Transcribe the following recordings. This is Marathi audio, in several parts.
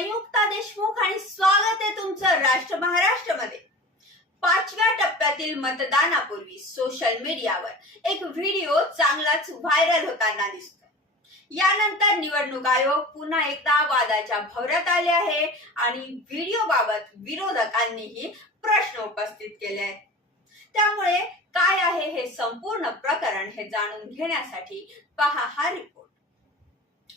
संयुक्ता देशमुख आणि स्वागत आहे तुमचं राष्ट्र महाराष्ट्रमध्ये. पाचव्या टप्प्यातील मतदानापूर्वी सोशल मीडियावर एक व्हिडिओ चांगलाच व्हायरल होताना दिसतो यानंतर निवडणूक आयोग पुन्हा एकदा वादाच्या भवऱ्यात आले आहे आणि व्हिडिओ बाबत विरोधकांनीही प्रश्न उपस्थित केले आहेत. त्यामुळे काय आहे हे संपूर्ण प्रकरण हे जाणून घेण्यासाठी पहा हा रिपोर्ट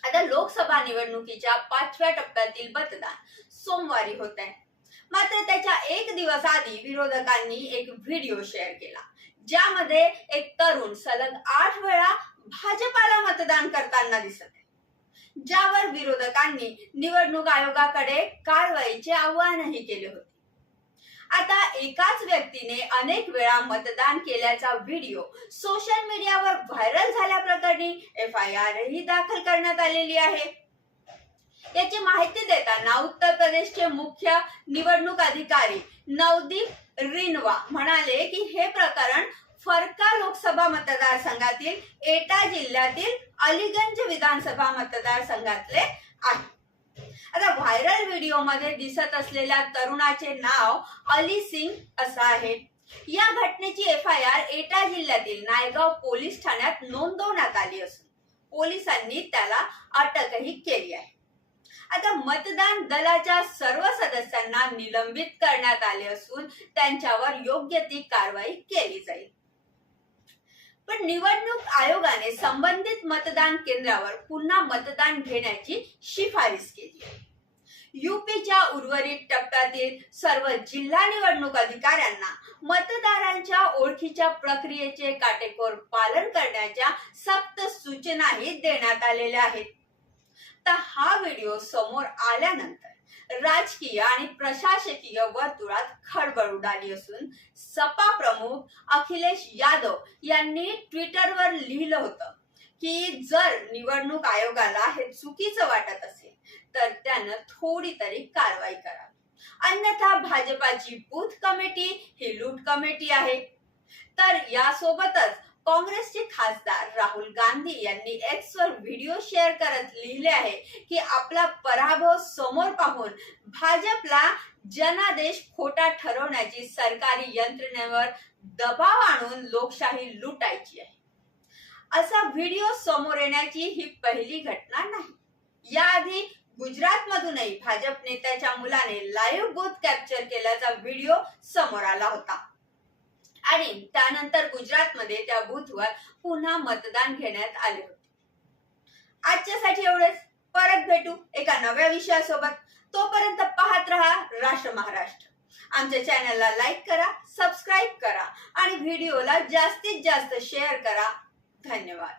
आता लोकसभा निवडणुकीच्या पाचव्या टप्प्यातील मतदान सोमवारी होत आहे. मात्र त्याच्या एक दिवस आधी विरोधकांनी एक व्हिडिओ शेअर केला ज्यामध्ये एक तरुण सलग आठ वेळा भाजपाला मतदान करताना दिसत आहे. ज्यावर विरोधकांनी निवडणूक आयोगाकडे कारवाईचे आवाहनही केले होते. आता एकाच व्यक्तीने अनेक वेळा मतदान केल्याचा व्हिडिओ सोशल मीडियावर व्हायरल झाल्याप्रकरणी एफ आय आर ही दाखल करण्यात आलेली आहे. याची माहिती देताना उत्तर प्रदेशचे मुख्य निवडणूक अधिकारी नवदीप रिनवा म्हणाले की हे प्रकरण फरका लोकसभा मतदारसंघातील एटा जिल्ह्यातील अलीगंज विधानसभा मतदारसंघातले आहे. आता व्हायरल व्हिडिओमध्ये दिसत असलेल्या तरुणाचे नाव अली सिंग असं आहे. या घटनेची एफ आय आर एटा जिल्ह्यातील नायगाव पोलीस ठाण्यात नोंदवण्यात आली असून पोलिसांनी त्याला अटकही केली आहे. आता मतदान दलाच्या सर्व सदस्यांना निलंबित करण्यात आले असून त्यांच्यावर योग्य ती कारवाई केली जाईल. पण निवडणूक आयोगाने संबंधित मतदान केंद्रावर पुन्हा मतदान घेण्याची शिफारस केली यूपीच्या युपीच्या उर्वरित टप्प्यातील सर्व जिल्हा निवडणूक अधिकाऱ्यांना मतदारांच्या ओळखीच्या प्रक्रियेचे काटेकोर पालन करण्याच्या सक्त सूचनाही देण्यात आलेल्या आहेत. तर हा व्हिडिओ समोर आल्यानंतर राजकीय आणि प्रशासकीय वर्तुळात खळबळ उडाली असून सपा प्रमुख अखिलेश यादव यांनी ट्विटरवर लिहिलं होतं की जर निवडणूक आयोगाला हे चुकीचं वाटत असेल तर त्यानं थोडी तरी कारवाई करावी अन्यथा भाजपाची बूथ कमिटी ही लूट कमिटी आहे. तर यासोबतच काँग्रेसचे खासदार राहुल गांधी यांनी एक्स वर व्हिडिओ शेअर करत लिहिले आहे की आपला पराभव समोर पाहून भाजपला जनादेश खोटा ठरवण्याची सरकारी यंत्रणेवर दबाव आणून लोकशाही लुटायची आहे. असा व्हिडिओ समोर येण्याची ही पहिली घटना नाही. याआधी गुजरात मधूनही भाजप नेत्याच्या मुलाने लाईव्ह बूथ कॅप्चर केल्याचा व्हिडिओ समोर आला होता. आणि त्यानंतर गुजरातमध्ये त्या बूथवर पुन्हा मतदान घेण्यात आले होते. आजच्यासाठी एवढेच. परत भेटू एका नव्या विषयासोबत. तोपर्यंत पाहत रहा राष्ट्र महाराष्ट्र. आमच्या चॅनलला लाईक करा सबस्क्राईब करा आणि व्हिडिओला जास्तीत जास्त शेअर करा. धन्यवाद.